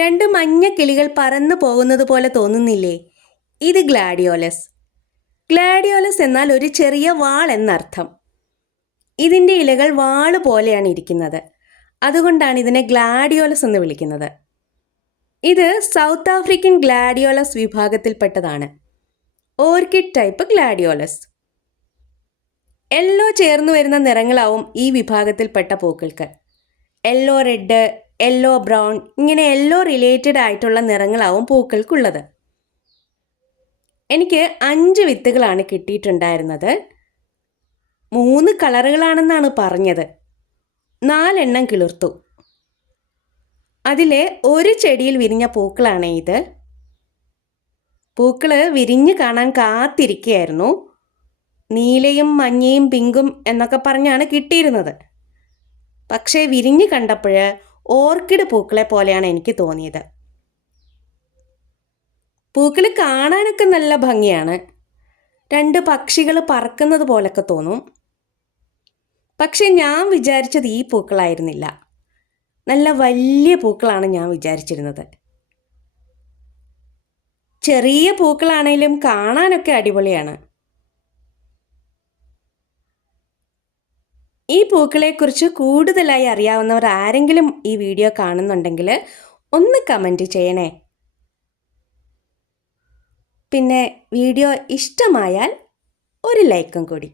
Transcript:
രണ്ട് മഞ്ഞ കിളികൾ പറന്നു പോകുന്നത് പോലെ തോന്നുന്നില്ലേ? ഇത് ഗ്ലാഡിയോലസ്. ഗ്ലാഡിയോലസ് എന്നാൽ ഒരു ചെറിയ വാൾ എന്നർത്ഥം. ഇതിൻ്റെ ഇലകൾ വാള് പോലെയാണ് ഇരിക്കുന്നത്. അതുകൊണ്ടാണ് ഇതിനെ ഗ്ലാഡിയോലസ് എന്ന് വിളിക്കുന്നത്. ഇത് സൗത്ത് ആഫ്രിക്കൻ ഗ്ലാഡിയോലസ് വിഭാഗത്തിൽപ്പെട്ടതാണ്. Orchid type gladiolus. യെല്ലോ ചേർന്നു വരുന്ന നിറങ്ങളാവും ഈ വിഭാഗത്തിൽപ്പെട്ട പൂക്കൾക്ക്. യെല്ലോ റെഡ്, യെല്ലോ ബ്രൗൺ, ഇങ്ങനെ യെല്ലോ റിലേറ്റഡ് ആയിട്ടുള്ള നിറങ്ങളാവും പൂക്കൾക്കുള്ളത്. എനിക്ക് 5 വിത്തുകളാണ് കിട്ടിയിട്ടുണ്ടായിരുന്നത്. 3 കളറുകളാണെന്നാണ് പറഞ്ഞത്. 4 എണ്ണം കിളിർത്തു. അതിലെ ഒരു ചെടിയിൽ വിരിഞ്ഞ പൂക്കളാണ് ഇത്. പൂക്കൾ വിരിഞ്ഞ് കാണാൻ കാത്തിരിക്കുകയായിരുന്നു. നീലയും മഞ്ഞയും പിങ്കും എന്നൊക്കെ പറഞ്ഞാണ് കിട്ടിയിരുന്നത്. പക്ഷേ വിരിഞ്ഞ് കണ്ടപ്പോൾ ഓർക്കിഡ് പൂക്കളെ പോലെയാണ് എനിക്ക് തോന്നിയത്. പൂക്കൾ കാണാനൊക്കെ നല്ല ഭംഗിയാണ്. 2 പക്ഷികൾ പറക്കുന്നത് പോലൊക്കെ തോന്നും. പക്ഷെ ഞാൻ വിചാരിച്ചത് ഈ പൂക്കളായിരുന്നില്ല. നല്ല വലിയ പൂക്കളാണ് ഞാൻ വിചാരിച്ചിരുന്നത്. ചെറിയ പൂക്കളാണെങ്കിലും കാണാനൊക്കെ അടിപൊളിയാണ്. ഈ പൂക്കളെക്കുറിച്ച് കൂടുതലായി അറിയാവുന്നവർ ആരെങ്കിലും ഈ വീഡിയോ കാണുന്നുണ്ടെങ്കിൽ ഒന്ന് കമൻറ്റ് ചെയ്യണേ. പിന്നെ വീഡിയോ ഇഷ്ടമായാൽ ഒരു ലൈക്കും കൂടി.